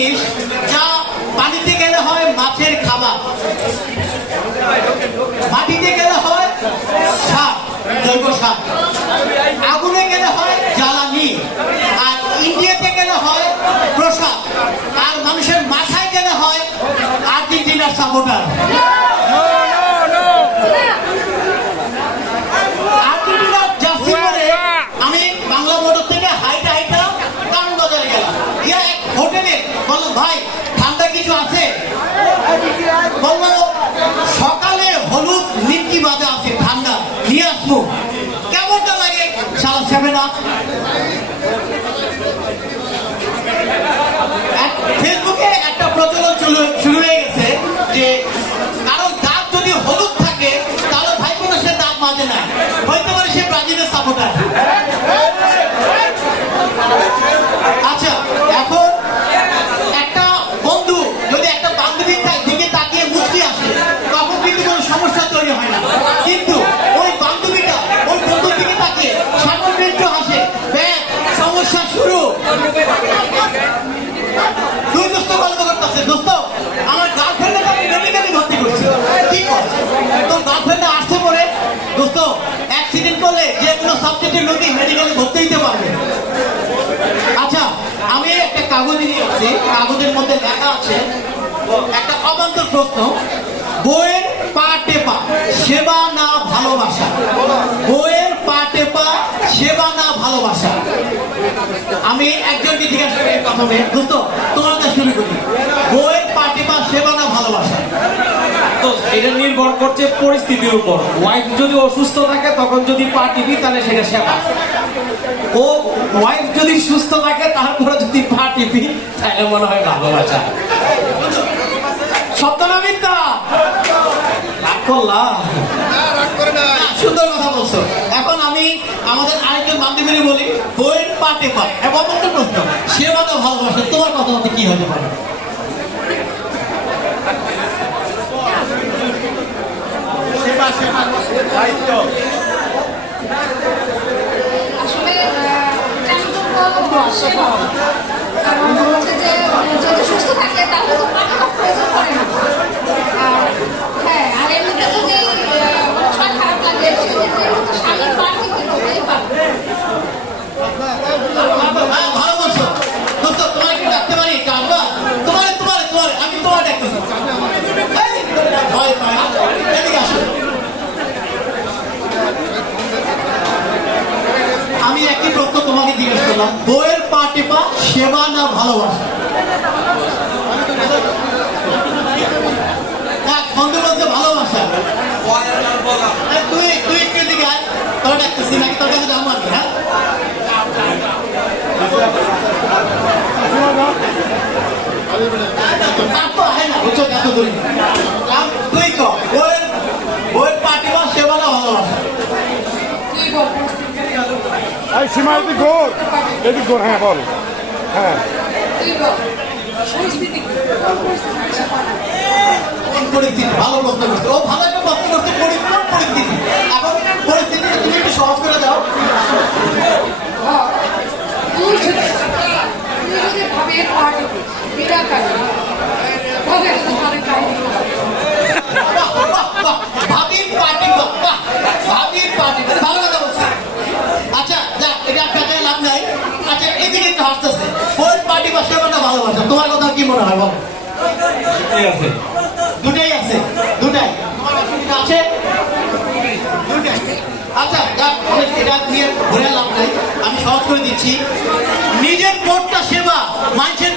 জিনিস যা পানিতে গেলে হয় মাছের খাবার, মাটিতে গেলে হয় সার, জৈব সার, আগুনে গেলে হয় জ্বালানি, আর ইন্ডিয়াতে গেলে হয় প্রসাদ, আর মানুষের মাথায় গেলে হয় আর্জেন্টিনার সাপোর্টার। আর্জেন্টিনার জার্সি পরে আমি বাংলা মোটর থেকে হাইটা হাইটা কারণ বাজারে গেলাম, গিয়ে এক হোটেলে বললাম ভাই ঠান্ডা কিছু আছে? বললো সকালে হলুদ নিমকি বাজা আছে ঠান্ডা নিয়ে আসবো। কেমনটা লাগে? সারা 7 আপ। ফেসবুকে একটা প্রচলন শুরু হয়ে গেছে যে কারো দাঁত যদি হলুদ থাকে তাহলে ভাই কোনো সে দাঁত মাজে না, হয়তো পারে সে ব্রাজিলের সাপোর্টার। আচ্ছা, এখন একটা বন্ধু যদি একটা বান্ধবীর দিকে তাকিয়ে মুচকি আসে তখন কিন্তু কোনো সমস্যা তৈরি হয় না, কিন্তু ওই বান্ধবীটা ওই বন্ধুর দিকে তাকিয়ে সামান্য একটু হাসে, ব্যাস সমস্যা শুরু। দুই দোস্ত গল্প করতেছে, দোস্ত আমার গার্লফ্রেন্ডের আমি মেডিকেলে ভর্তি করছি, কি করছে? তোর গার্লফ্রেন্ডে আসতে পরে দোস্ত অ্যাক্সিডেন্ট করলে যে কোনো সাবজেক্টের লোকই মেডিকেলে ভর্তি দিতে পারবে। আচ্ছা, আমি একটা কাগজ নিয়ে আসছি, কাগজের মধ্যে লেখা আছে একটা অবান্তর প্রশ্ন, বইয়ের পা টেপা সেবা না ভালোবাসা? বইয়ের পা টেপা সেবা না ভালোবাসা? আমি একজনকে জিজ্ঞাসা করি প্রথমে, দোস্ত তোমার কাছে শুরু করি, বইয়ের পা টেপা সেবা না ভালোবাসা? তো এটা নির্ভর করছে পরিস্থিতির উপর। ওয়াইফ যদি অসুস্থ থাকে তখন যদি পা টিপি তাহলে সেটা সেবা। ও ওয়াইফ যদি সুস্থ থাকে তারপরে যদি পা টিপি তাহলে মনে হয় ভালোবাসা। সত্য না মিথ্যা? রাগ করলাম? সুন্দর কথা বলছো। এখন আমি আমাদের আরেকজন বান্ধবীকে বলি, বইয়ের পা টেপা এবং প্রশ্ন সেবা না ভালোবাসা, তোমার কথা মতে কি হতে পারে? আসলে কারণ হচ্ছে যে যদি সুস্থ থাকে তাহলে তো পাঠানো প্রয়োজন পড়ে না। আর হ্যাঁ, আর এমনিতে যদি শরীর খারাপ লাগে সেক্ষেত্রে কিন্তু স্বামীর পা কিন্তু হতেই পারবে। ভালো বলছো দোস্ত, তোমার কি ডাকতে পারি? কাজবা তোমার তোমার তোমার আমি তোমার ডাকতেছি, ভয় পাই না, এদিকে আসো। আমি একই প্রশ্ন তোমাকে জিজ্ঞেস করলাম, বইয়ের পা টেপা সেবা না ভালোবাসা? বন্ধু বলতে ভালোবাসা। তুই তুই একটু দিকে আয়, তোর ডাকতেছি নাকি তোর কাছে দাম মারবি? হ্যাঁ, তুই কর, বইয়ের পা টেপা সেবা না ভালোবাসা? এই সীমা এদিক ঘোর, এদিক ঘোর, হ্যাঁ বল। হ্যাঁ, পরিস্থিতি ভালো প্রশ্ন করছে, ও ভালো একটা প্রশ্ন করছে, পরিস্থিতি। এখন পরিস্থিতিটা তুমি একটু সহজ করে দাও। তুই যদি ভাবে পার্টি বিরাট তবে কিন্তু তাদের কাহিনী ভাবির পার্টি, ভাবির পার্টি, ভালো কথা বলছে। আচ্ছা যাক, এটা একটা লাভ নাই। আচ্ছা, এদিকে একটু হাসতেছে, বইয়ের পার্টি বা সেবা না ভালোবাসা, তোমার কথা কি মনে হয় বল? দুটাই আছে, দুটাই তোমার অসুবিধা আছে, দুটাই। আচ্ছা যাক, এটা নিয়ে ঘুরে লাভ নাই, আমি সহজ করে দিচ্ছি। নিজের বোর্ডটা সেবা, মানুষের